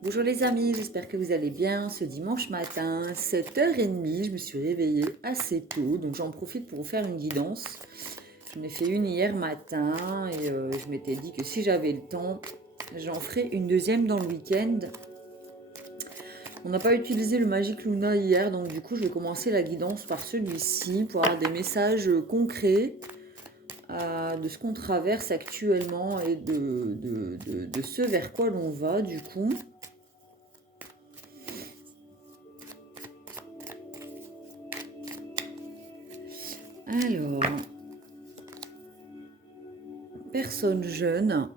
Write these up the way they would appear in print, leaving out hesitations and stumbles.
Bonjour les amis, j'espère que vous allez bien. Ce dimanche matin, 7h30, je me suis réveillée assez tôt, donc j'en profite pour vous faire une guidance. J'en ai fait une hier matin et je m'étais dit que si j'avais le temps, j'en ferai une deuxième dans le week-end. On n'a pas utilisé le Magic Luna hier, donc du coup je vais commencer la guidance par celui-ci pour avoir des messages concrets de ce qu'on traverse actuellement et de ce vers quoi l'on va du coup. Alors, personne jeune.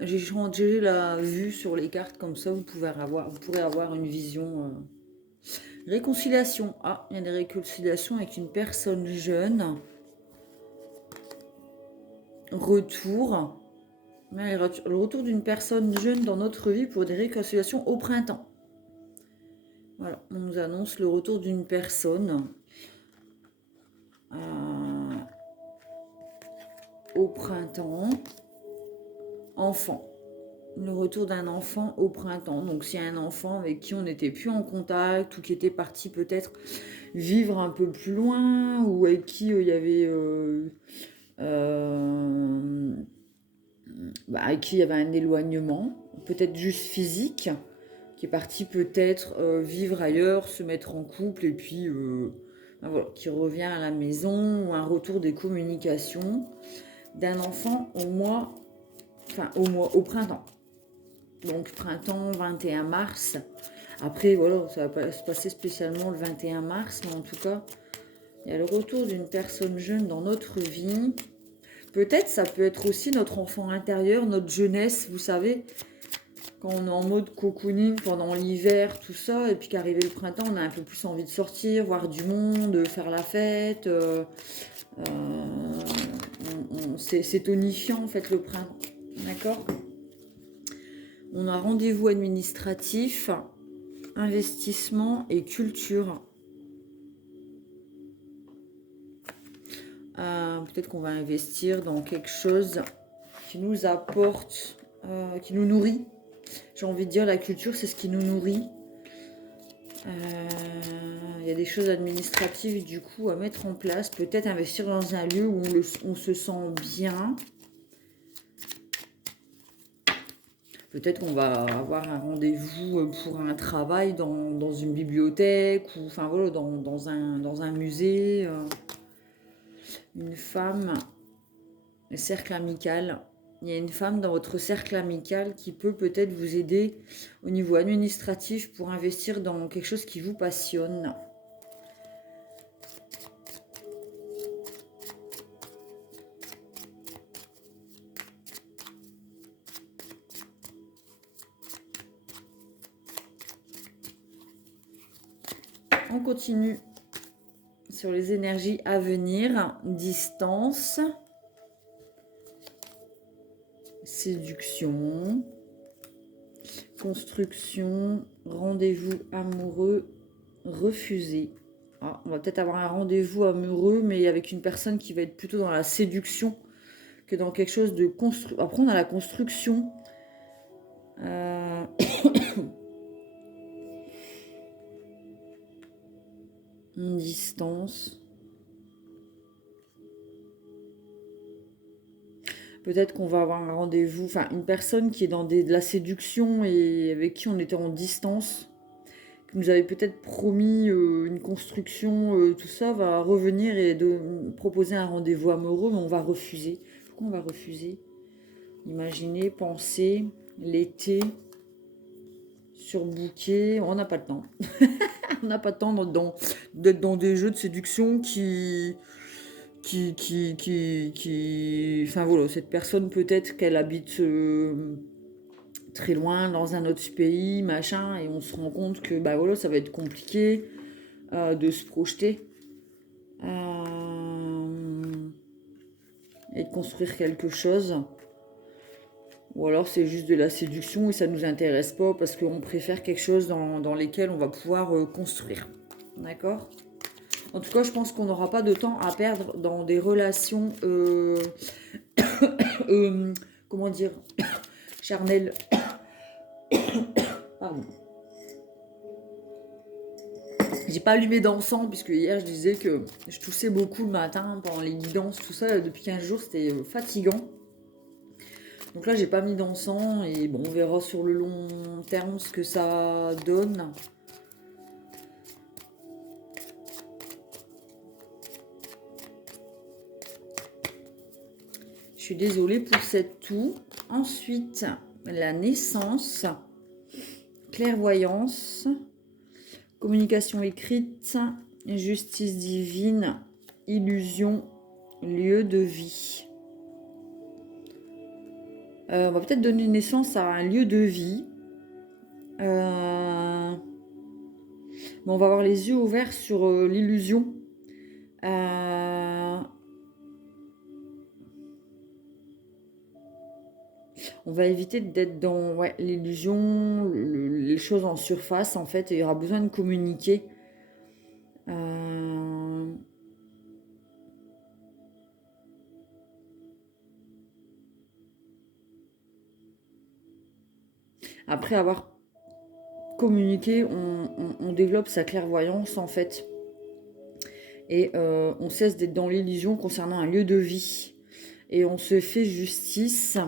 J'ai changé la vue sur les cartes comme ça, vous pourrez avoir une vision. Réconciliation. Ah, il y a des réconciliations avec une personne jeune. Retour. Le retour d'une personne jeune dans notre vie pour des réconciliations au printemps. Voilà, on nous annonce le retour d'une personne au printemps. Enfant. Le retour d'un enfant au printemps. Donc s'il y a un enfant avec qui on n'était plus en contact ou qui était parti peut-être vivre un peu plus loin ou avec qui il y avait avec qui il y avait un éloignement, peut-être juste physique, qui est parti peut-être vivre ailleurs, se mettre en couple et puis voilà, qui revient à la maison, ou un retour des communications d'un enfant au printemps. Donc printemps, 21 mars. Après, voilà, ça va pas se passer spécialement le 21 mars, mais en tout cas, il y a le retour d'une personne jeune dans notre vie. Peut-être ça peut être aussi notre enfant intérieur, notre jeunesse, vous savez, quand on est en mode cocooning pendant l'hiver, tout ça, et puis qu'arrivé le printemps, on a un peu plus envie de sortir, voir du monde, faire la fête. C'est tonifiant en fait le printemps, d'accord ? On a rendez-vous administratif, investissement et culture. Peut-être qu'on va investir dans quelque chose qui nous apporte, qui nous nourrit. J'ai envie de dire la culture, c'est ce qui nous nourrit. Il y a des choses administratives du coup à mettre en place. Peut-être investir dans un lieu où on se sent bien. Peut-être qu'on va avoir un rendez-vous pour un travail dans une bibliothèque ou enfin voilà, dans un musée. Une femme, le cercle amical. Il y a une femme dans votre cercle amical qui peut peut-être vous aider au niveau administratif pour investir dans quelque chose qui vous passionne. On continue sur les énergies à venir. Distance. Séduction. Construction. Rendez-vous amoureux refusé. Ah, on va peut-être avoir un rendez-vous amoureux, mais avec une personne qui va être plutôt dans la séduction que dans quelque chose de construit. Après, on a la construction. Une distance. Peut-être qu'on va avoir un rendez-vous, enfin une personne qui est dans de la séduction et avec qui on était en distance, qui nous avait peut-être promis une construction, tout ça, va revenir et proposer un rendez-vous amoureux, mais on va refuser. Pourquoi on va refuser? Imaginez, penser, l'été, surbooké, on n'a pas le temps. On n'a pas le temps d'être dans des jeux de séduction enfin voilà, cette personne peut-être qu'elle habite très loin dans un autre pays, machin, et on se rend compte que bah voilà, ça va être compliqué de se projeter et de construire quelque chose. Ou alors c'est juste de la séduction et ça nous intéresse pas parce qu'on préfère quelque chose dans lesquels on va pouvoir construire. D'accord ? En tout cas, je pense qu'on n'aura pas de temps à perdre dans des relations, comment dire, charnelles. Pardon. J'ai pas allumé d'encens puisque hier je disais que je toussais beaucoup le matin pendant les guidances, tout ça. Depuis 15 jours, c'était fatigant. Donc là, j'ai pas mis d'encens et bon, on verra sur le long terme ce que ça donne. Je suis désolée pour cette toux. Ensuite, la naissance, clairvoyance, communication écrite, justice divine, illusion, lieu de vie. On va peut-être donner naissance à un lieu de vie. Mais on va avoir les yeux ouverts sur l'illusion. On va éviter d'être dans l'illusion, les choses en surface, en fait. Et il y aura besoin de communiquer. Après avoir communiqué, on développe sa clairvoyance, en fait. Et on cesse d'être dans l'illusion concernant un lieu de vie. Et on se fait justice.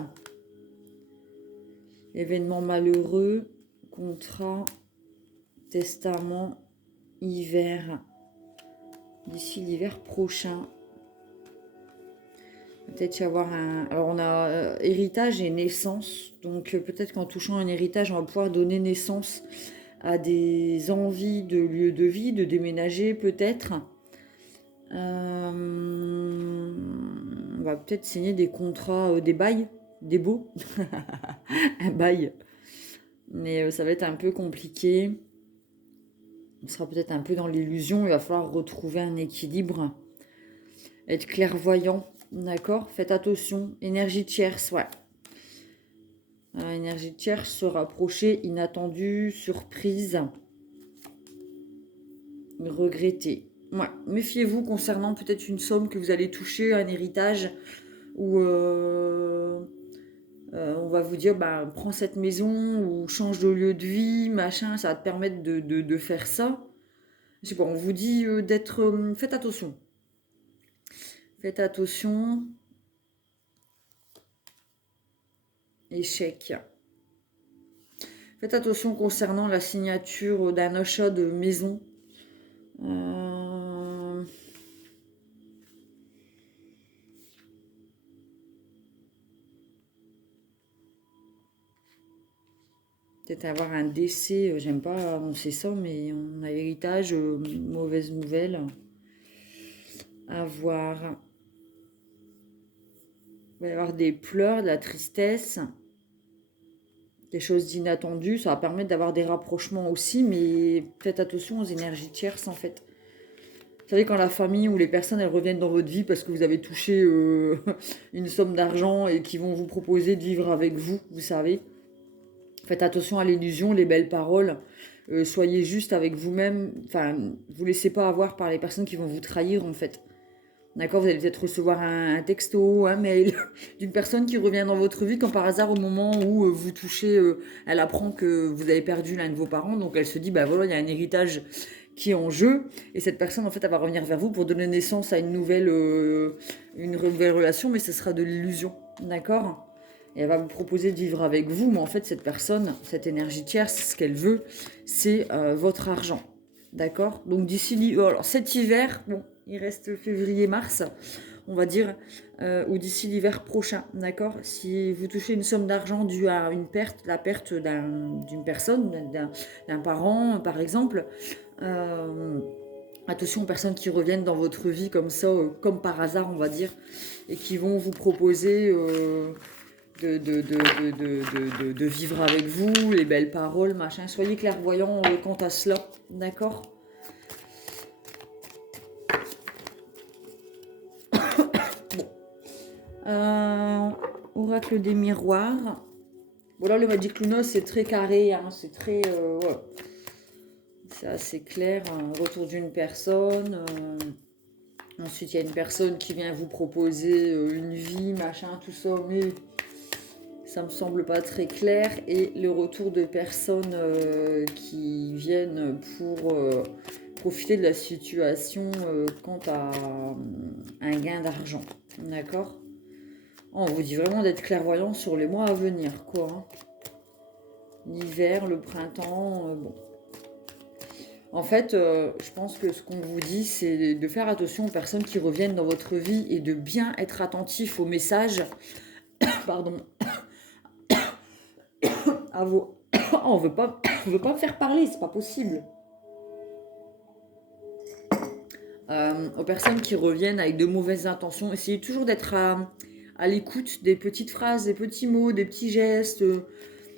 Événement malheureux, contrat, testament, hiver. D'ici l'hiver prochain. Peut-être y avoir un... Alors on a héritage et naissance. Donc peut-être qu'en touchant un héritage, on va pouvoir donner naissance à des envies de lieu de vie, de déménager peut-être. On va peut-être signer des contrats, des bails, des baux. Un bail. Mais ça va être un peu compliqué. On sera peut-être un peu dans l'illusion. Il va falloir retrouver un équilibre. Être clairvoyant. D'accord? Faites attention. Énergie tierce, ouais. Énergie tierce, se rapprocher, inattendu, surprise. Regretter. Ouais. Méfiez-vous concernant peut-être une somme que vous allez toucher, un héritage, ou on va vous dire, bah, prends cette maison, ou change de lieu de vie, machin, ça va te permettre de faire ça. Je sais pas, on vous dit d'être... faites attention. Faites attention. Échec. Faites attention concernant la signature d'un achat de maison. Peut-être avoir un décès, j'aime pas annoncer ça, mais on a héritage, mauvaise nouvelle. Avoir. Il va y avoir des pleurs, de la tristesse, des choses inattendues. Ça va permettre d'avoir des rapprochements aussi, mais faites attention aux énergies tierces en fait. Vous savez, quand la famille ou les personnes elles reviennent dans votre vie parce que vous avez touché une somme d'argent et qui vont vous proposer de vivre avec vous, vous savez. Faites attention à l'illusion, les belles paroles. Soyez juste avec vous-même. Enfin, vous laissez pas avoir par les personnes qui vont vous trahir en fait. D'accord, vous allez peut-être recevoir un texto, un mail d'une personne qui revient dans votre vie quand par hasard au moment où vous touchez, elle apprend que vous avez perdu l'un de vos parents, donc elle se dit, bah voilà, il y a un héritage qui est en jeu, et cette personne en fait elle va revenir vers vous pour donner naissance à une nouvelle relation, mais ce sera de l'illusion, d'accord? Et elle va vous proposer de vivre avec vous, mais en fait cette personne, cette énergie tierce, ce qu'elle veut, c'est votre argent, d'accord? Donc d'ici, alors cet hiver, bon, il reste février-mars, on va dire, ou d'ici l'hiver prochain, d'accord? Si vous touchez une somme d'argent due à une perte, la perte d'une personne, d'un parent par exemple, attention aux personnes qui reviennent dans votre vie comme ça, comme par hasard on va dire, et qui vont vous proposer de vivre avec vous, les belles paroles, machin. Soyez clairvoyants quant à cela, d'accord? Oracle des miroirs. Bon là le Magic Luna c'est très carré, hein, c'est très... ouais. C'est assez clair, retour d'une personne. Ensuite il y a une personne qui vient vous proposer une vie, machin, tout ça, mais Ça me semble pas très clair. Et le retour de personnes qui viennent pour profiter de la situation quant à un gain d'argent. D'accord? On vous dit vraiment d'être clairvoyant sur les mois à venir, quoi. Hein. L'hiver, le printemps, bon. En fait, je pense que ce qu'on vous dit, c'est de faire attention aux personnes qui reviennent dans votre vie et de bien être attentif aux messages, pardon, à vos... Oh, on veut pas me faire parler, c'est pas possible. Aux personnes qui reviennent avec de mauvaises intentions, essayez toujours d'être à l'écoute des petites phrases, des petits mots, des petits gestes.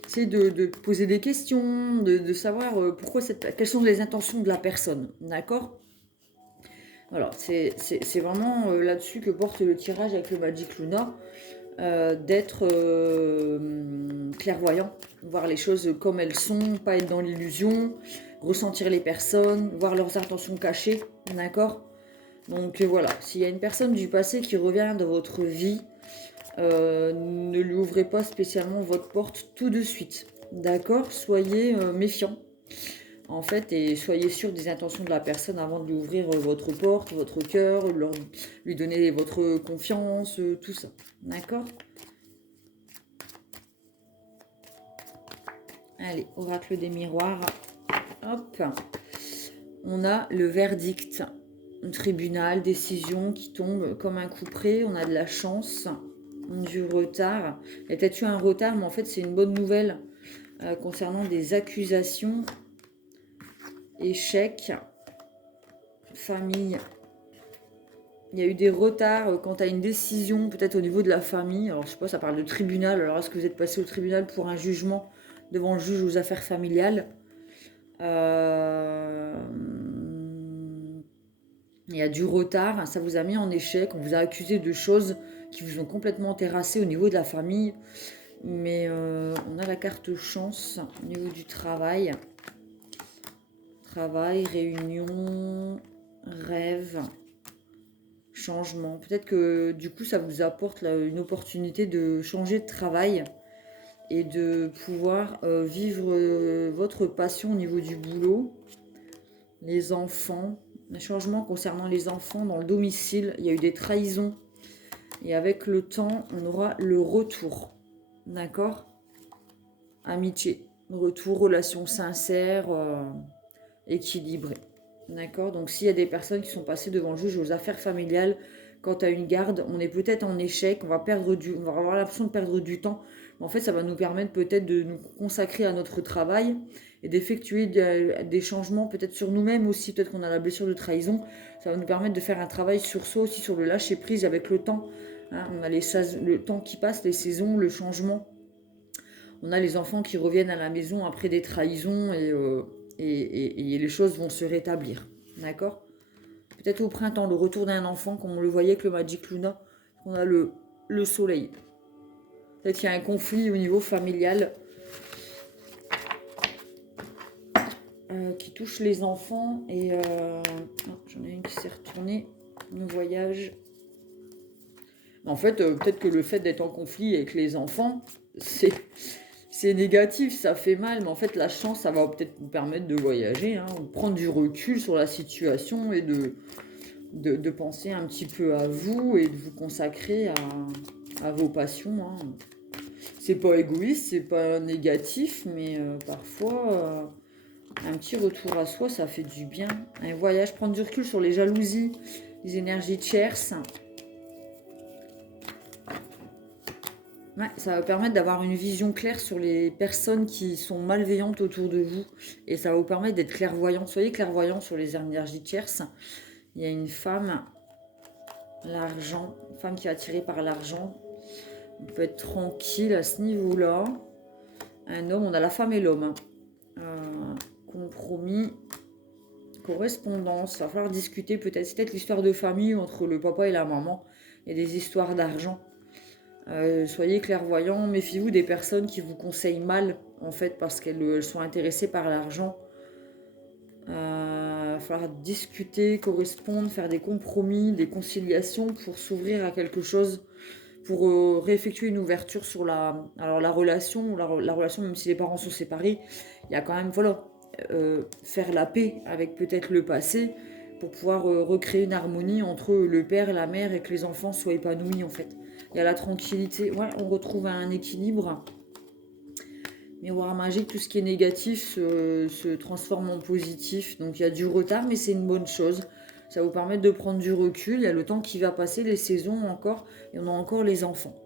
Essayez de poser des questions, de savoir quelles sont les intentions de la personne, d'accord? Voilà, c'est vraiment là-dessus que porte le tirage avec le Magic Luna, d'être clairvoyant, voir les choses comme elles sont, pas être dans l'illusion, ressentir les personnes, voir leurs intentions cachées, d'accord? Donc voilà, s'il y a une personne du passé qui revient dans votre vie, ne lui ouvrez pas spécialement votre porte tout de suite, d'accord? Soyez méfiant. En fait, et soyez sûr des intentions de la personne avant de lui ouvrir votre porte, votre cœur, lui donner votre confiance, tout ça. D'accord? Allez, oracle des miroirs. Hop. On a le verdict. Un tribunal, décision qui tombe comme un coup près. On a de la chance, du retard. Il y a peut-être eu un retard, mais en fait, c'est une bonne nouvelle concernant des accusations. Échec, famille. Il y a eu des retards quant à une décision, peut-être au niveau de la famille. Alors, je sais pas, ça parle de tribunal. Alors, est-ce que vous êtes passé au tribunal pour un jugement devant le juge aux affaires familiales? Il y a du retard. Ça vous a mis en échec. On vous a accusé de choses qui vous ont complètement terrassé au niveau de la famille. Mais on a la carte chance au niveau du travail. Travail, réunion, rêve, changement. Peut-être que du coup, ça vous apporte une opportunité de changer de travail et de pouvoir vivre votre passion au niveau du boulot. Les enfants, un changement concernant les enfants dans le domicile. Il y a eu des trahisons. Et avec le temps, on aura le retour. D'accord? Amitié, retour, relation sincère. Équilibré. D'accord? Donc s'il y a des personnes qui sont passées devant le juge aux affaires familiales, quant à une garde, on est peut-être en échec, on va avoir l'impression de perdre du temps. Mais en fait, ça va nous permettre peut-être de nous consacrer à notre travail et d'effectuer des changements peut-être sur nous-mêmes aussi. Peut-être qu'on a la blessure de trahison. Ça va nous permettre de faire un travail sur soi aussi, sur le lâcher-prise avec le temps. Hein, on a le temps qui passe, les saisons, le changement. On a les enfants qui reviennent à la maison après des trahisons et les choses vont se rétablir. D'accord? Peut-être au printemps, le retour d'un enfant, comme on le voyait avec le Magic Luna, on a le soleil. Peut-être qu'il y a un conflit au niveau familial qui touche les enfants. Et j'en ai une qui s'est retournée. Le voyage. En fait, peut-être que le fait d'être en conflit avec les enfants, c'est négatif, ça fait mal, mais en fait, la chance, ça va peut-être vous permettre de voyager, hein, ou prendre du recul sur la situation et de penser un petit peu à vous et de vous consacrer à vos passions. Hein. C'est pas égoïste, c'est pas négatif, mais parfois, un petit retour à soi, ça fait du bien. Un voyage, prendre du recul sur les jalousies, les énergies tierces. Ouais, ça va permettre d'avoir une vision claire sur les personnes qui sont malveillantes autour de vous. Et ça va vous permettre d'être clairvoyant. Soyez clairvoyant sur les énergies tierces. Il y a une femme, l'argent, une femme qui est attirée par l'argent. On peut être tranquille à ce niveau-là. Un homme, on a la femme et l'homme. Compromis, correspondance. Il va falloir discuter peut-être. C'est peut-être l'histoire de famille entre le papa et la maman. Il y a des histoires d'argent. Soyez clairvoyants, méfiez-vous des personnes qui vous conseillent mal, en fait, parce qu'elles sont intéressées par l'argent. Il va falloir discuter, correspondre, faire des compromis, des conciliations pour s'ouvrir à quelque chose. pour réeffectuer une ouverture sur alors la relation, la relation, même si les parents sont séparés, il y a quand même, voilà, faire la paix avec peut-être le passé pour pouvoir recréer une harmonie entre le père et la mère et que les enfants soient épanouis en fait. Il y a la tranquillité, ouais, on retrouve un équilibre. Miroir magique, tout ce qui est négatif se transforme en positif. Donc il y a du retard, mais c'est une bonne chose. Ça vous permet de prendre du recul. Il y a le temps qui va passer, les saisons encore, et on a encore les enfants.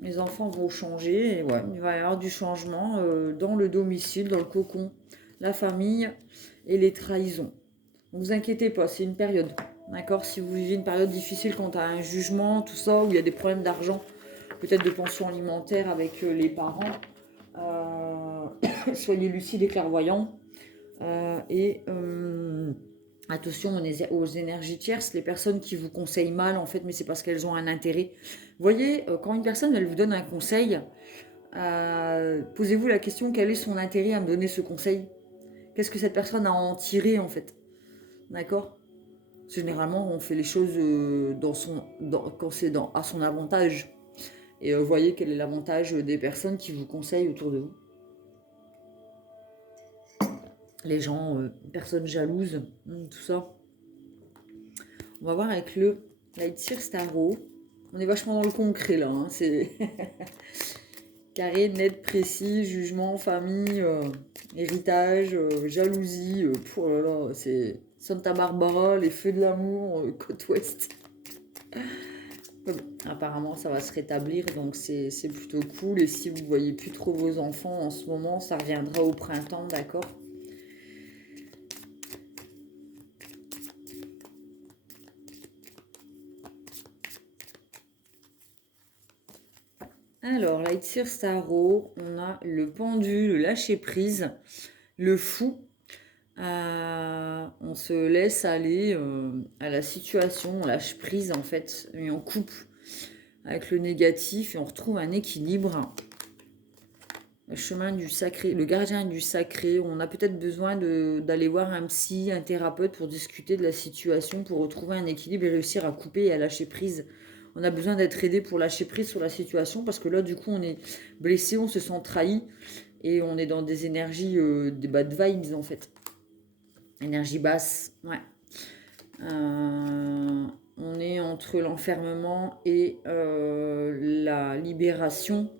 Les enfants vont changer, et ouais, il va y avoir du changement dans le domicile, dans le cocon, la famille et les trahisons. Ne vous inquiétez pas, c'est une période. D'accord? Si vous vivez une période difficile quant à un jugement, tout ça, où il y a des problèmes d'argent, peut-être de pension alimentaire avec les parents, soyez lucides et clairvoyants. Attention aux énergies tierces, les personnes qui vous conseillent mal, en fait, mais c'est parce qu'elles ont un intérêt. Vous voyez, quand une personne, elle vous donne un conseil, posez-vous la question, quel est son intérêt à me donner ce conseil? Qu'est-ce que cette personne a à en tirer, en fait? D'accord? Généralement, on fait les choses quand c'est à son avantage. Et voyez quel est l'avantage des personnes qui vous conseillent autour de vous. Les gens, personnes jalouses, tout ça. On va voir avec le Light Sears Tarot. On est vachement dans le concret là. Hein. C'est carré, net, précis, jugement, famille, héritage, jalousie. Oh là là, c'est Santa Barbara, les feux de l'amour, côte ouest. Apparemment, ça va se rétablir, donc c'est plutôt cool. Et si vous ne voyez plus trop vos enfants en ce moment, ça reviendra au printemps, d'accord? Alors, Light Sears Tarot, on a le pendu, le lâcher prise, le fou. On se laisse aller à la situation, on lâche prise en fait, et on coupe avec le négatif et on retrouve un équilibre. Le chemin du sacré, le gardien du sacré, on a peut-être besoin d'aller voir un psy, un thérapeute pour discuter de la situation, pour retrouver un équilibre et réussir à couper et à lâcher prise. On a besoin d'être aidé pour lâcher prise sur la situation parce que là, du coup, on est blessé, on se sent trahi et on est dans des énergies, des bad vibes en fait. Énergie basse, ouais. On est entre l'enfermement et la libération.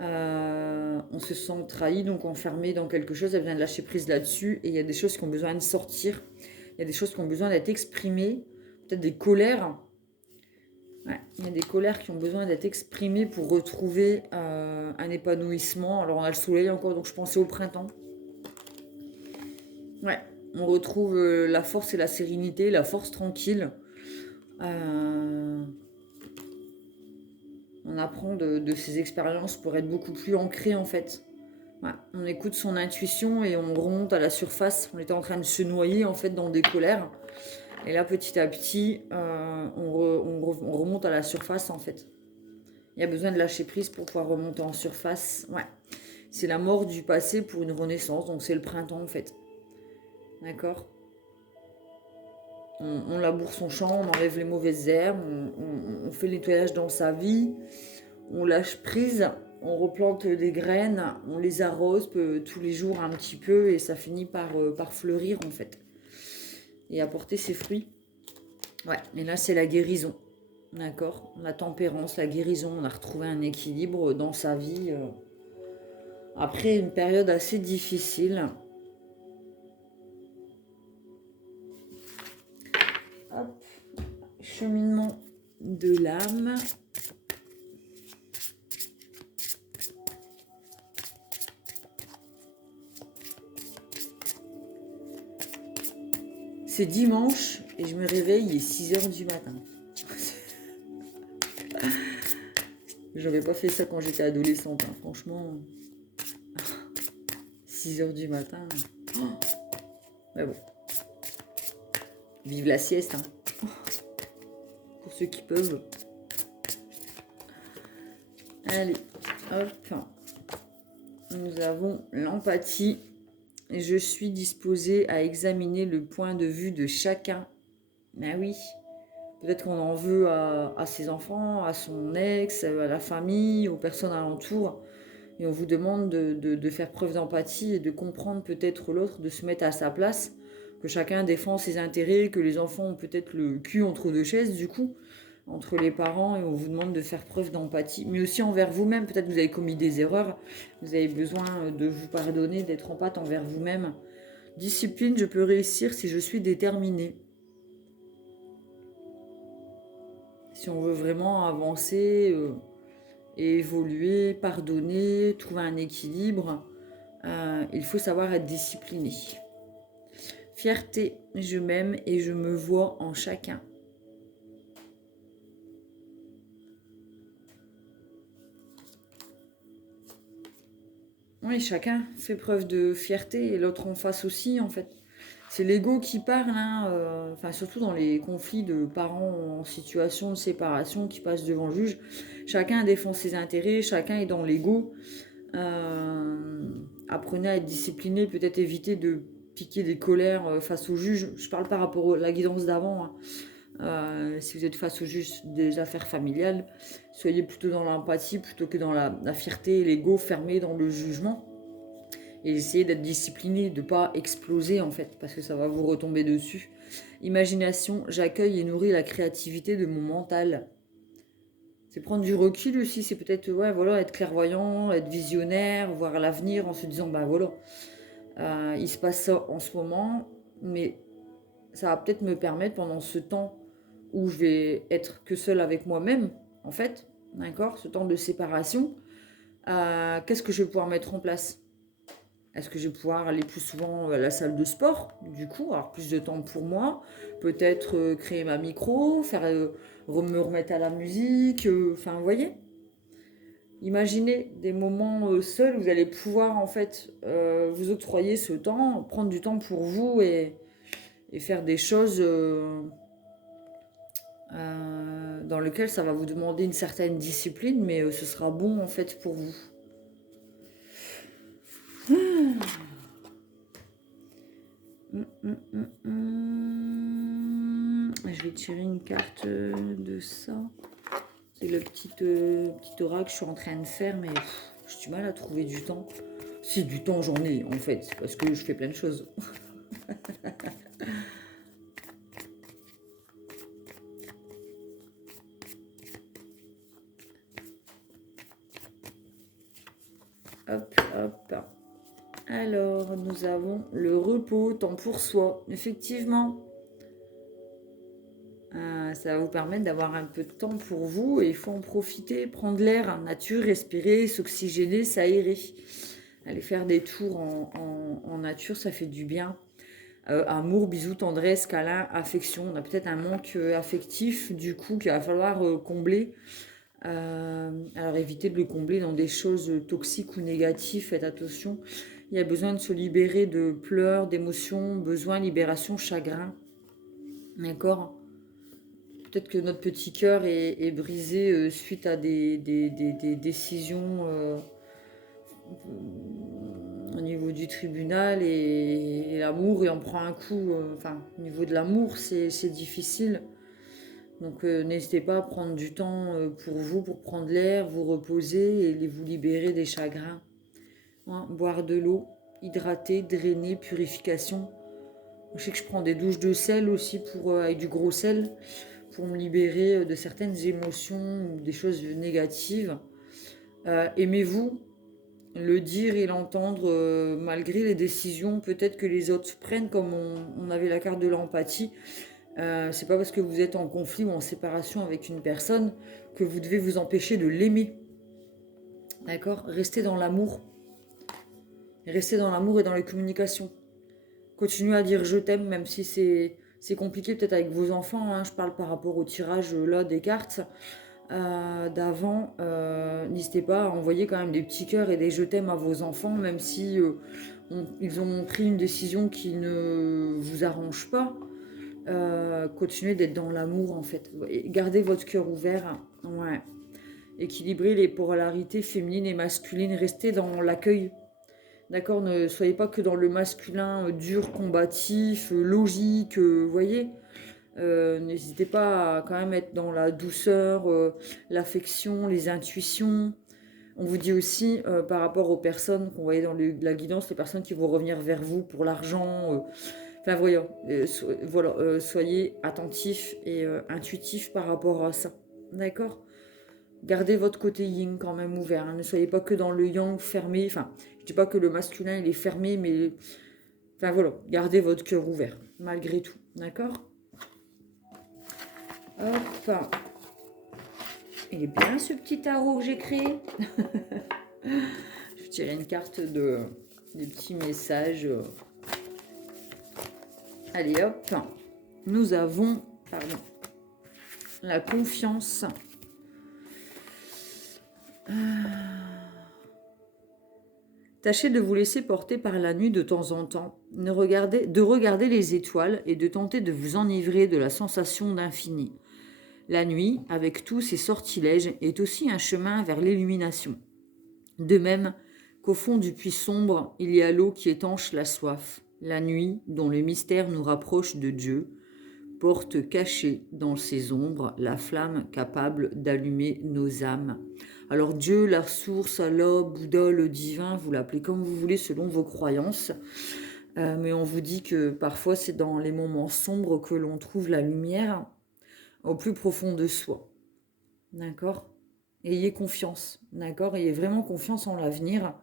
On se sent trahi, donc enfermé dans quelque chose, elle vient de lâcher prise là-dessus, et il y a des choses qui ont besoin de sortir, il y a des choses qui ont besoin d'être exprimées, peut-être des colères, ouais, il y a des colères qui ont besoin d'être exprimées pour retrouver un épanouissement. Alors on a le soleil encore, donc je pensais au printemps. Ouais, on retrouve la force et la sérénité, la force tranquille. On apprend de ses expériences pour être beaucoup plus ancré en fait. Ouais, on écoute son intuition et on remonte à la surface. On était en train de se noyer en fait dans des colères. Et là petit à petit, on remonte à la surface en fait. Il y a besoin de lâcher prise pour pouvoir remonter en surface. Ouais, c'est la mort du passé pour une renaissance. Donc c'est le printemps en fait. D'accord? On laboure son champ, on enlève les mauvaises herbes, on fait le nettoyage dans sa vie, on lâche prise, on replante des graines, on les arrose tous les jours un petit peu et ça finit par fleurir en fait et apporter ses fruits. Ouais, et là c'est la guérison, d'accord? La tempérance, la guérison, on a retrouvé un équilibre dans sa vie après une période assez difficile. Hop, cheminement de l'âme. C'est dimanche et je me réveille, il est 6h du matin. J'aurais pas fait ça quand j'étais adolescente, hein. Franchement. 6h du matin. Oh. Ouais, bon. Vive la sieste, hein. Pour ceux qui peuvent. Allez, hop. Nous avons l'empathie. Je suis disposée à examiner le point de vue de chacun. Ah oui. Peut-être qu'on en veut à ses enfants, à son ex, à la famille, aux personnes alentour. Et on vous demande de faire preuve d'empathie et de comprendre peut-être l'autre, de se mettre à sa place, que chacun défend ses intérêts, que les enfants ont peut-être le cul entre deux chaises, du coup, entre les parents, et on vous demande de faire preuve d'empathie, mais aussi envers vous-même. Peut-être que vous avez commis des erreurs, vous avez besoin de vous pardonner, d'être empathe envers vous-même. Discipline, je peux réussir si je suis déterminée. Si on veut vraiment avancer et évoluer, pardonner, trouver un équilibre, il faut savoir être discipliné. Fierté, je m'aime et je me vois en chacun. Oui, chacun fait preuve de fierté et l'autre en face aussi, en fait. C'est l'ego qui parle, hein, enfin, surtout dans les conflits de parents en situation de séparation qui passent devant le juge. Chacun défend ses intérêts, chacun est dans l'ego. Apprenez à être discipliné, peut-être éviter de piquer des colères face au juge. Je parle par rapport à la guidance d'avant. Si vous êtes face au juge des affaires familiales, soyez plutôt dans l'empathie plutôt que dans la fierté et l'ego fermé dans le jugement. Et essayez d'être discipliné, de ne pas exploser en fait, parce que ça va vous retomber dessus. Imagination, j'accueille et nourris la créativité de mon mental. C'est prendre du recul aussi, c'est peut-être voilà, être clairvoyant, être visionnaire, voir l'avenir en se disant, bah voilà, il se passe ça en ce moment, mais ça va peut-être me permettre pendant ce temps où je vais être que seule avec moi-même, en fait, d'accord, ce temps de séparation, qu'est-ce que je vais pouvoir mettre en place? Est-ce que je vais pouvoir aller plus souvent à la salle de sport, du coup, avoir plus de temps pour moi, peut-être créer ma micro, me remettre à la musique, enfin, vous voyez? Imaginez des moments seuls où vous allez pouvoir, en fait, vous octroyer ce temps, prendre du temps pour vous et faire des choses dans lesquelles ça va vous demander une certaine discipline, mais ce sera bon, en fait, pour vous. Je vais tirer une carte de ça. C'est le petit oracle que je suis en train de faire, mais j'ai du mal à trouver du temps. Si, du temps j'en ai en fait, parce que je fais plein de choses. Hop, hop. Alors, nous avons le repos, temps pour soi. Effectivement, ça va vous permettre d'avoir un peu de temps pour vous et il faut en profiter, prendre l'air en nature, respirer, s'oxygéner, s'aérer. Aller faire des tours en nature, ça fait du bien. Amour, bisous, tendresse, câlin, affection. On a peut-être un manque affectif du coup qu'il va falloir combler. Alors évitez de le combler dans des choses toxiques ou négatives, faites attention. Il y a besoin de se libérer de pleurs, d'émotions, besoin, libération, chagrin. D'accord? Peut-être que notre petit cœur est brisé suite à des décisions au niveau du tribunal et l'amour, et on prend un coup. Enfin, au niveau de l'amour, c'est difficile. Donc n'hésitez pas à prendre du temps pour vous, pour prendre l'air, vous reposer et vous libérer des chagrins. Hein, boire de l'eau, hydrater, drainer, purification. Je sais que je prends des douches de sel aussi avec du gros sel pour me libérer de certaines émotions ou des choses négatives. Aimez-vous, le dire et l'entendre malgré les décisions peut-être que les autres prennent, comme on avait la carte de l'empathie. C'est pas parce que vous êtes en conflit ou en séparation avec une personne que vous devez vous empêcher de l'aimer. D'accord? Restez dans l'amour. Restez dans l'amour et dans les communications. Continuez à dire je t'aime, même si c'est compliqué peut-être avec vos enfants. Hein. Je parle par rapport au tirage là des cartes d'avant. N'hésitez pas à envoyer quand même des petits cœurs et des je t'aime à vos enfants, même si ils ont pris une décision qui ne vous arrange pas. Continuez d'être dans l'amour en fait. Gardez votre cœur ouvert. Ouais. Équilibrez les polarités féminines et masculines. Restez dans l'accueil. D'accord, ne soyez pas que dans le masculin dur, combatif, logique, vous voyez. N'hésitez pas à quand même être dans la douceur, l'affection, les intuitions. On vous dit aussi, par rapport aux personnes qu'on voyait dans la guidance, les personnes qui vont revenir vers vous pour l'argent. Enfin, voilà, soyez attentifs et intuitifs par rapport à ça. D'accord? Gardez votre côté yin quand même ouvert. Hein. Ne soyez pas que dans le yang fermé. Enfin, je dis pas que le masculin, il est fermé, mais... Enfin, voilà, gardez votre cœur ouvert, malgré tout. D'accord? Hop. Il est bien ce petit tarot que j'ai créé. Je vais tirer une carte des petits messages. Allez, hop. Nous avons la confiance. Tâchez de vous laisser porter par la nuit de temps en temps, de regarder les étoiles et de tenter de vous enivrer de la sensation d'infini. La nuit, avec tous ses sortilèges, est aussi un chemin vers l'illumination. De même qu'au fond du puits sombre, il y a l'eau qui étanche la soif. La nuit, dont le mystère nous rapproche de Dieu, porte cachée dans ses ombres la flamme capable d'allumer nos âmes. Alors Dieu, la source, Allah, Bouddha, le divin, vous l'appelez comme vous voulez selon vos croyances. Mais on vous dit que parfois c'est dans les moments sombres que l'on trouve la lumière au plus profond de soi. D'accord ? Ayez confiance, d'accord ? Ayez vraiment confiance en l'avenir.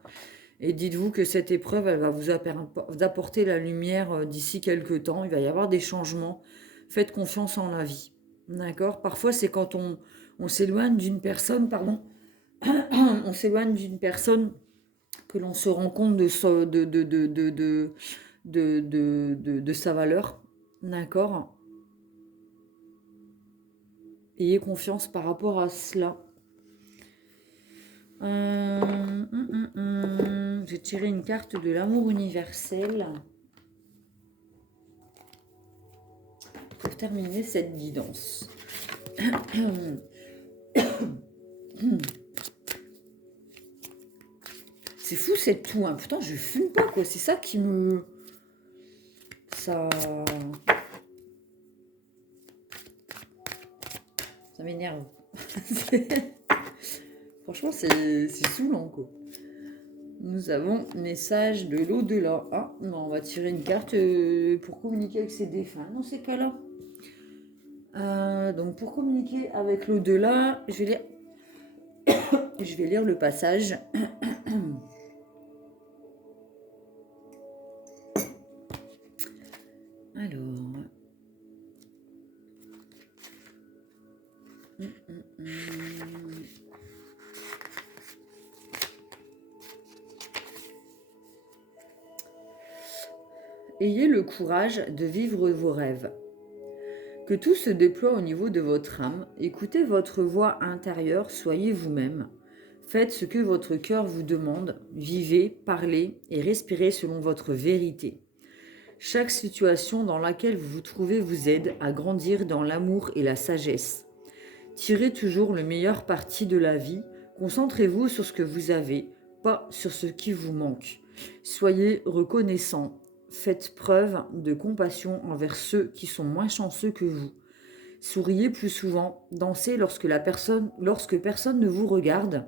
Et dites-vous que cette épreuve, elle va vous apporter la lumière d'ici quelques temps. Il va y avoir des changements. Faites confiance en la vie. D'accord ? Parfois, c'est quand on s'éloigne d'une personne, on s'éloigne d'une personne que l'on se rend compte de sa valeur. D'accord ? Ayez confiance par rapport à cela. J'ai tiré une carte de l'amour universel pour terminer cette guidance. C'est fou cette toux, hein. Putain, je fume pas, quoi. C'est ça qui me... Ça m'énerve. Franchement, c'est saoulant, quoi. Nous avons message de l'au-delà. Ah, non, on va tirer une carte pour communiquer avec ses défunts dans ces cas-là. Donc, pour communiquer avec l'au-delà, je vais lire le passage. Alors... Ayez le courage de vivre vos rêves. Que tout se déploie au niveau de votre âme. Écoutez votre voix intérieure, soyez vous-même. Faites ce que votre cœur vous demande. Vivez, parlez et respirez selon votre vérité. Chaque situation dans laquelle vous vous trouvez vous aide à grandir dans l'amour et la sagesse. Tirez toujours le meilleur parti de la vie. Concentrez-vous sur ce que vous avez, pas sur ce qui vous manque. Soyez reconnaissant. Faites preuve de compassion envers ceux qui sont moins chanceux que vous. Souriez plus souvent. Dansez lorsque personne ne vous regarde.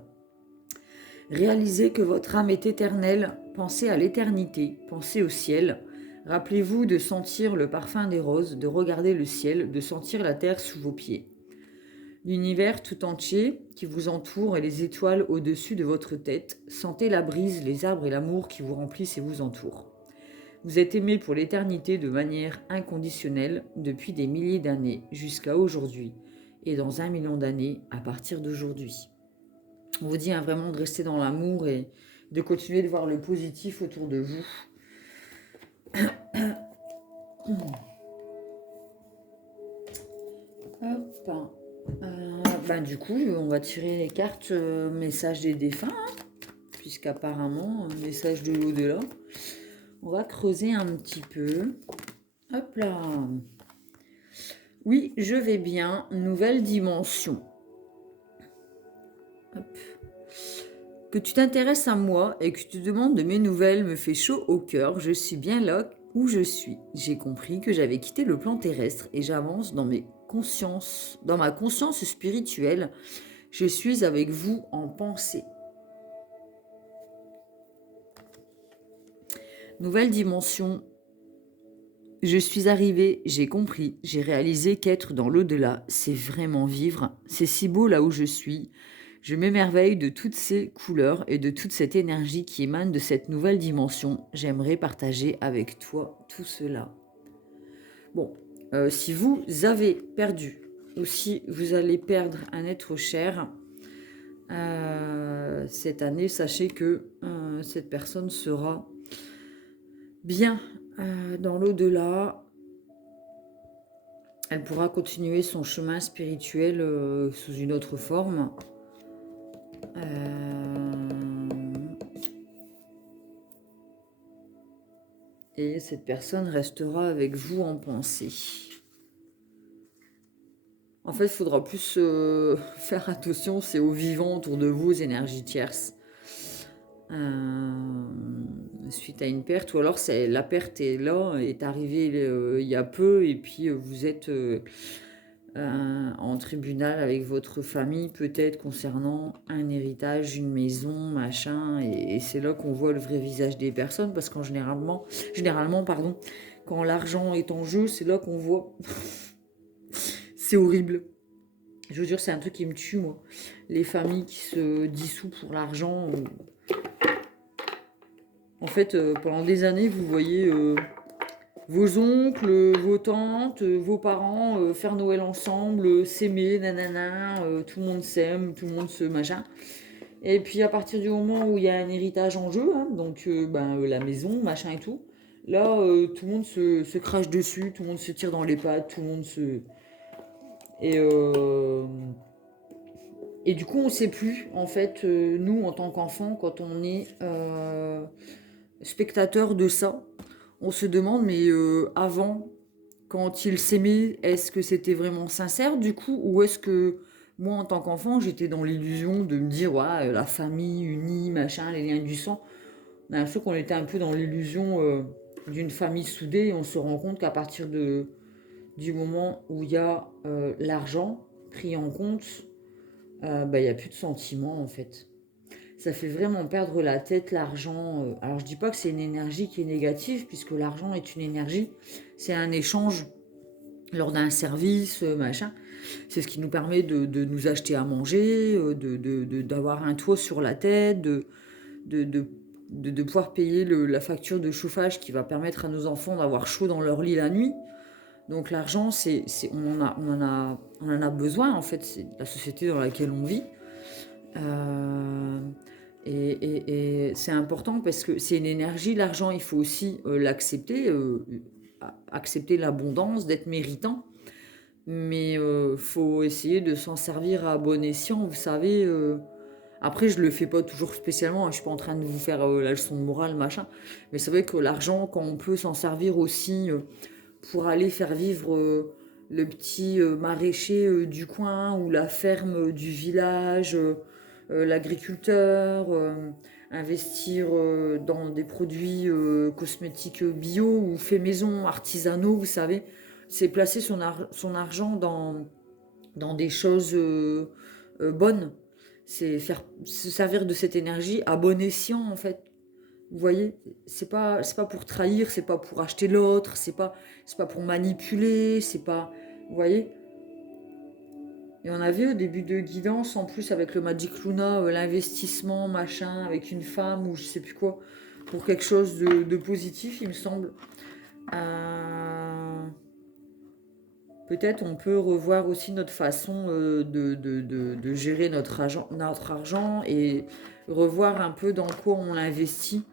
Réalisez que votre âme est éternelle. Pensez à l'éternité. Pensez au ciel. Rappelez-vous de sentir le parfum des roses, de regarder le ciel, de sentir la terre sous vos pieds. L'univers tout entier qui vous entoure et les étoiles au-dessus de votre tête. Sentez la brise, les arbres et l'amour qui vous remplissent et vous entourent. Vous êtes aimé pour l'éternité de manière inconditionnelle depuis des milliers d'années jusqu'à aujourd'hui et dans 1 million d'années à partir d'aujourd'hui. On vous dit vraiment de rester dans l'amour et de continuer de voir le positif autour de vous. Hop. Du coup, on va tirer les cartes message des défunts, puisqu'apparemment, message de l'au-delà. On va creuser un petit peu. Hop là. Oui, je vais bien. Nouvelle dimension. Hop. Que tu t'intéresses à moi et que tu te demandes de mes nouvelles me fait chaud au cœur. Je suis bien là où je suis. J'ai compris que j'avais quitté le plan terrestre et j'avance dans ma conscience spirituelle. Je suis avec vous en pensée. Nouvelle dimension. Je suis arrivée, j'ai compris, j'ai réalisé qu'être dans l'au-delà, c'est vraiment vivre. C'est si beau là où je suis. Je m'émerveille de toutes ces couleurs et de toute cette énergie qui émane de cette nouvelle dimension. J'aimerais partager avec toi tout cela. Bon, si vous avez perdu ou si vous allez perdre un être cher cette année, sachez que cette personne sera bien dans l'au-delà. Elle pourra continuer son chemin spirituel sous une autre forme. Et cette personne restera avec vous en pensée. En fait, il faudra plus faire attention, c'est aux vivants autour de vous, aux énergies tierces. Suite à une perte, ou alors la perte est là, est arrivée il y a peu, et puis vous êtes en tribunal avec votre famille, peut-être concernant un héritage, une maison, machin, et c'est là qu'on voit le vrai visage des personnes, parce qu'en généralement, quand l'argent est en jeu, c'est là qu'on voit. C'est horrible. Je veux dire, c'est un truc qui me tue, moi. Les familles qui se dissouent pour l'argent. En fait, pendant des années, vous voyez vos oncles, vos tantes, vos parents faire Noël ensemble, s'aimer, nanana, tout le monde s'aime, tout le monde se machin. Et puis à partir du moment où il y a un héritage en jeu, hein, donc la maison, machin et tout, là, tout le monde se crache dessus, tout le monde se tire dans les pattes, tout le monde se... Et, et du coup, on ne sait plus, en fait, nous, en tant qu'enfants, quand on est spectateur de ça, on se demande, mais avant, quand ils s'aimaient, est-ce que c'était vraiment sincère, du coup, ou est-ce que moi, en tant qu'enfant, j'étais dans l'illusion de me dire, ouais, la famille unie, machin, les liens du sang. On a l'impression qu'on était un peu dans l'illusion d'une famille soudée, et on se rend compte qu'à partir du moment où il y a l'argent pris en compte, il n'y a plus de sentiments en fait. Ça fait vraiment perdre la tête, l'argent. Alors je dis pas que c'est une énergie qui est négative, puisque l'argent est une énergie, c'est un échange lors d'un service, machin. C'est ce qui nous permet de nous acheter à manger, d'avoir un toit sur la tête, de, de, de pouvoir payer la facture de chauffage qui va permettre à nos enfants d'avoir chaud dans leur lit la nuit. Donc l'argent, on en a besoin en fait, c'est la société dans laquelle on vit. Euh, et c'est important parce que c'est une énergie, l'argent, il faut aussi l'accepter, accepter l'abondance, d'être méritant. Mais faut essayer de s'en servir à bon escient, vous savez. Après, je le fais pas toujours spécialement, hein, je suis pas en train de vous faire la leçon de morale, machin. Mais c'est vrai que l'argent, quand on peut s'en servir aussi pour aller faire vivre le petit maraîcher du coin ou la ferme du village, l'agriculteur, investir dans des produits cosmétiques bio ou fait maison, artisanaux, vous savez, c'est placer son argent dans des choses bonnes. C'est se servir de cette énergie à bon escient en fait. Vous voyez, c'est pas pour trahir, c'est pas pour acheter l'autre, c'est pas pour manipuler, c'est pas, vous voyez. Et on avait au début de guidance, en plus avec le Magic Luna, l'investissement, machin, avec une femme ou je sais plus quoi, pour quelque chose de positif, il me semble. Euh, Peut-être on peut revoir aussi notre façon de gérer notre argent et revoir un peu dans quoi on l'investit.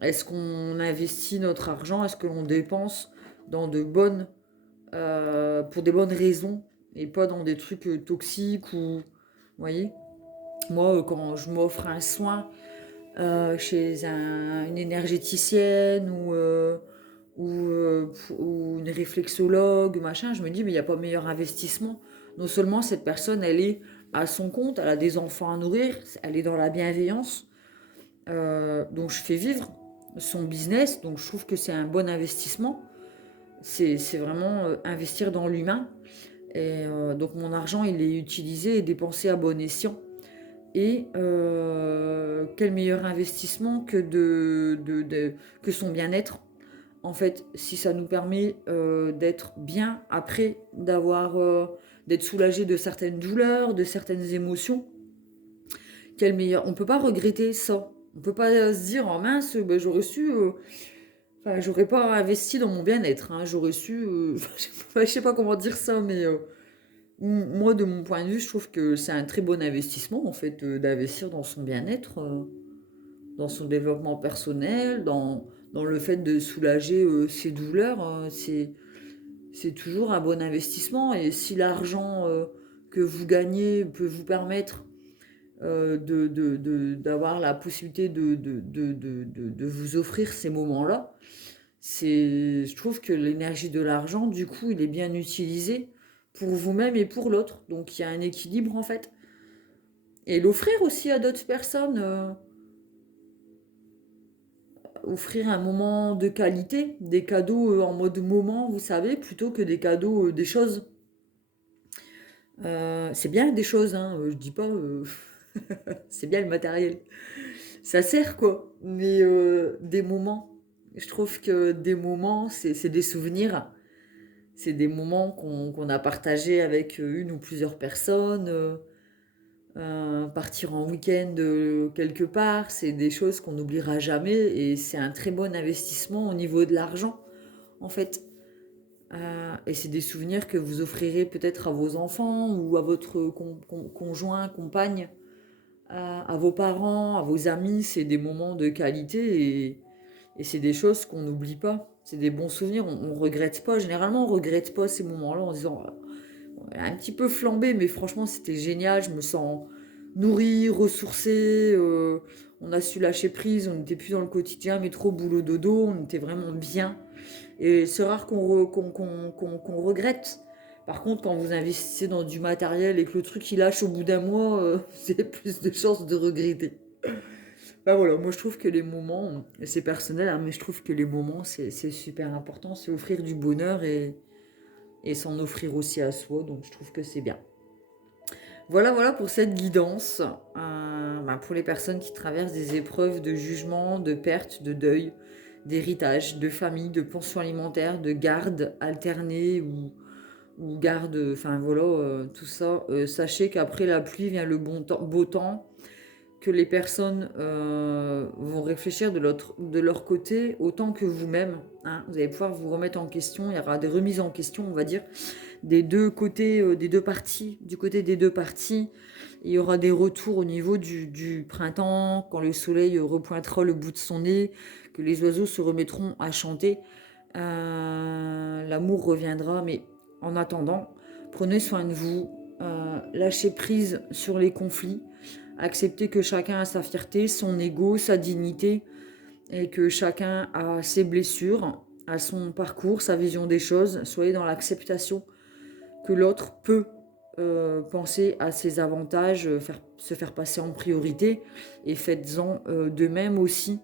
Est-ce qu'on investit notre argent? Est-ce que l'on dépense dans pour des bonnes raisons et pas dans des trucs toxiques ou, vous voyez? Moi, quand je m'offre un soin chez une énergéticienne ou une réflexologue, machin, je me dis, mais il n'y a pas meilleur investissement. Non seulement cette personne, elle est à son compte, elle a des enfants à nourrir, elle est dans la bienveillance, donc je fais vivre son business, donc je trouve que c'est un bon investissement. C'est vraiment investir dans l'humain. Et donc mon argent, il est utilisé et dépensé à bon escient. Et quel meilleur investissement que, que son bien-être. En fait, si ça nous permet d'être bien après, d'être soulagé de certaines douleurs, de certaines émotions, quel meilleur. On ne peut pas regretter ça. On ne peut pas se dire, oh mince, ben, j'aurais su. Enfin, j'aurais pas investi dans mon bien-être. Hein. J'aurais su. Je sais pas comment dire ça, mais moi, de mon point de vue, je trouve que c'est un très bon investissement, en fait, d'investir dans son bien-être, dans son développement personnel, dans le fait de soulager ses douleurs. C'est toujours un bon investissement. Et si l'argent que vous gagnez peut vous permettre d'avoir la possibilité de vous offrir ces moments-là, je trouve que l'énergie de l'argent, du coup, il est bien utilisé pour vous-même et pour l'autre. Donc il y a un équilibre en fait. Et l'offrir aussi à d'autres personnes, offrir un moment de qualité, des cadeaux en mode moment, vous savez, plutôt que des cadeaux, des choses. C'est bien des choses, hein, je dis pas, c'est bien le matériel. Ça sert quoi, mais des moments. Je trouve que des moments, c'est des souvenirs. C'est des moments qu'on a partagés avec une ou plusieurs personnes. Partir en week-end quelque part, c'est des choses qu'on n'oubliera jamais et c'est un très bon investissement au niveau de l'argent, en fait. Et c'est des souvenirs que vous offrirez peut-être à vos enfants ou à votre conjoint, compagne, à vos parents, à vos amis. C'est des moments de qualité et c'est des choses qu'on n'oublie pas. C'est des bons souvenirs, on ne regrette pas. Généralement, on ne regrette pas ces moments-là en disant un petit peu flambé, mais franchement, c'était génial. Je me sens nourrie, ressourcée. On a su lâcher prise, on n'était plus dans le quotidien, métro, boulot, dodo. On était vraiment bien. Et c'est rare qu'on regrette. Par contre, quand vous investissez dans du matériel et que le truc il lâche au bout d'un mois, vous avez plus de chances de regretter. Bah voilà, moi je trouve que les moments, c'est personnel, hein, mais je trouve que les moments c'est super important, c'est offrir du bonheur et s'en offrir aussi à soi, donc je trouve que c'est bien. Voilà, voilà pour cette guidance, bah, pour les personnes qui traversent des épreuves de jugement, de perte, de deuil, d'héritage, de famille, de pension alimentaire, de garde alternée ou garde, enfin voilà, tout ça. Sachez qu'après la pluie vient le beau temps, que les personnes vont réfléchir de leur côté autant que vous-même. Hein. Vous allez pouvoir vous remettre en question, il y aura des remises en question, on va dire, des deux côtés, des deux parties, du côté des deux parties. Il y aura des retours au niveau du printemps, quand le soleil repointera le bout de son nez, que les oiseaux se remettront à chanter. L'amour reviendra, mais en attendant, prenez soin de vous, lâchez prise sur les conflits, acceptez que chacun a sa fierté, son ego, sa dignité, et que chacun a ses blessures, a son parcours, sa vision des choses. Soyez dans l'acceptation que l'autre peut penser à ses avantages, se faire passer en priorité, et faites-en de même aussi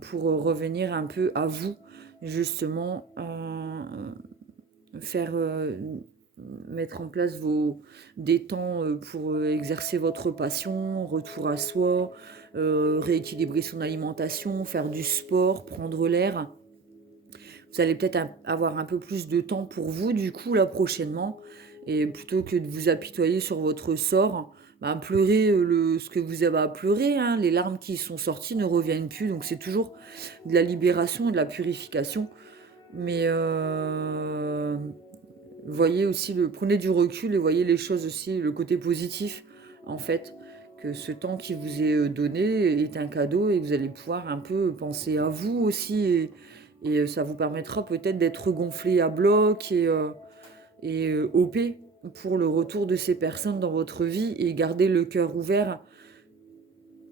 pour revenir un peu à vous, justement, faire mettre en place des temps pour exercer votre passion, retour à soi, rééquilibrer son alimentation, faire du sport, prendre l'air. Vous allez peut-être avoir un peu plus de temps pour vous, du coup, là, prochainement. Et plutôt que de vous apitoyer sur votre sort, bah, pleurez ce que vous avez à pleurer. Hein. Les larmes qui sont sorties ne reviennent plus. Donc, c'est toujours de la libération et de la purification. Mais voyez aussi, prenez du recul et voyez les choses aussi, le côté positif, en fait. Que ce temps qui vous est donné est un cadeau et que vous allez pouvoir un peu penser à vous aussi. Et ça vous permettra peut-être d'être gonflé à bloc et OP pour le retour de ces personnes dans votre vie et garder le cœur ouvert,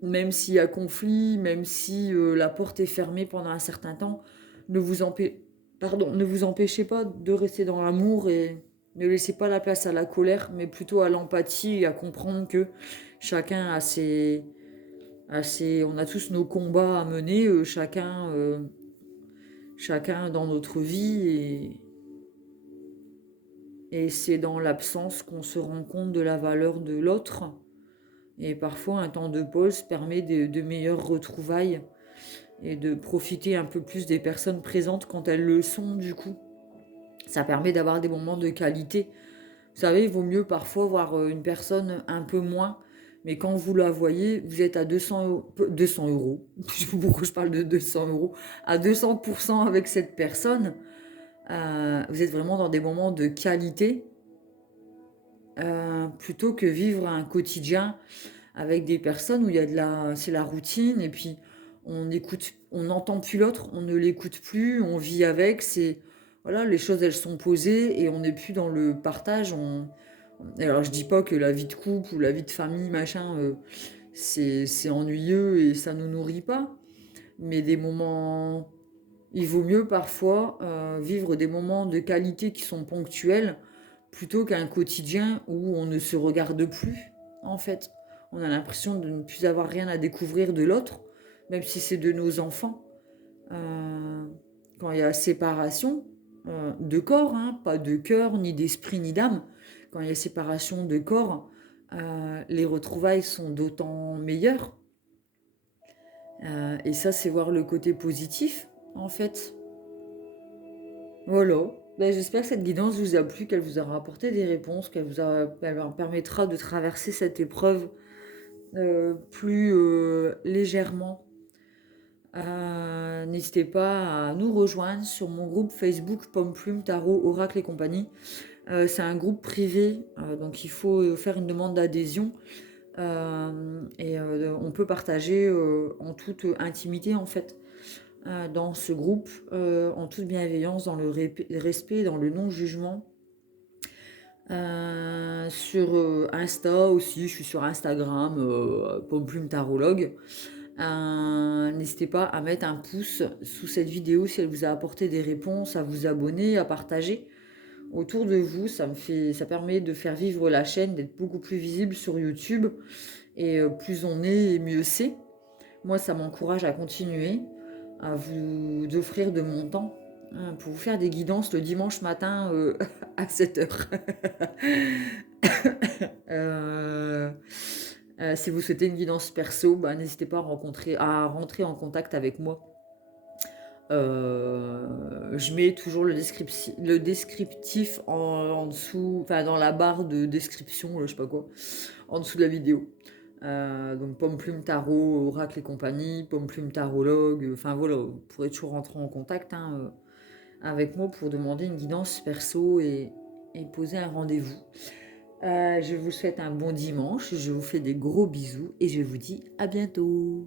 même s'il y a conflit, même si la porte est fermée pendant un certain temps. Ne vous, ne vous empêchez pas de rester dans l'amour et ne laissez pas la place à la colère, mais plutôt à l'empathie et à comprendre que chacun a On a tous nos combats à mener, chacun dans notre vie, et c'est dans l'absence qu'on se rend compte de la valeur de l'autre. Et parfois, un temps de pause permet de meilleures retrouvailles et de profiter un peu plus des personnes présentes quand elles le sont, du coup. Ça permet d'avoir des moments de qualité. Vous savez, il vaut mieux parfois voir une personne un peu moins, mais quand vous la voyez, vous êtes à 200 euros. Je sais pas pourquoi je parle de 200 euros. À 200% avec cette personne, vous êtes vraiment dans des moments de qualité, plutôt que vivre un quotidien avec des personnes où c'est la routine, et puis on n'entend plus l'autre, on ne l'écoute plus, on vit avec, voilà, les choses elles sont posées et on n'est plus dans le partage. Alors je dis pas que la vie de couple ou la vie de famille, machin, c'est ennuyeux et ça nous nourrit pas, mais il vaut mieux parfois vivre des moments de qualité qui sont ponctuels plutôt qu'un quotidien où on ne se regarde plus, en fait. On a l'impression de ne plus avoir rien à découvrir de l'autre, même si c'est de nos enfants. Euh, Quand il y a séparation de corps, hein, pas de cœur, ni d'esprit, ni d'âme, quand il y a séparation de corps, les retrouvailles sont d'autant meilleures. Et ça, c'est voir le côté positif, en fait. Voilà. Ben, j'espère que cette guidance vous a plu, qu'elle vous aura apporté des réponses, qu'elle vous permettra de traverser cette épreuve plus légèrement. N'hésitez pas à nous rejoindre sur mon groupe Facebook Pomme Plume Tarot Oracle et compagnie. C'est un groupe privé, donc il faut faire une demande d'adhésion. Et on peut partager en toute intimité, en fait, dans ce groupe, en toute bienveillance, dans le respect, dans le non-jugement. Sur Insta aussi, je suis sur Instagram, Pomme Plume Tarologue. N'hésitez pas à mettre un pouce sous cette vidéo si elle vous a apporté des réponses, à vous abonner, à partager autour de vous. Ça permet de faire vivre la chaîne, d'être beaucoup plus visible sur YouTube. Et plus on est, mieux c'est. Moi, ça m'encourage à continuer, à vous offrir de mon temps, hein, pour vous faire des guidances le dimanche matin à 7h. Si vous souhaitez une guidance perso, bah, n'hésitez pas à rentrer en contact avec moi. Je mets toujours le descriptif en dessous, enfin dans la barre de description, je sais pas quoi, en dessous de la vidéo. Donc Pomme Plume Tarot, Oracle et compagnie, Pomme Plume Tarologue, enfin voilà, vous pourrez toujours rentrer en contact, hein, avec moi pour demander une guidance perso et poser un rendez-vous. Je vous souhaite un bon dimanche, je vous fais des gros bisous et je vous dis à bientôt.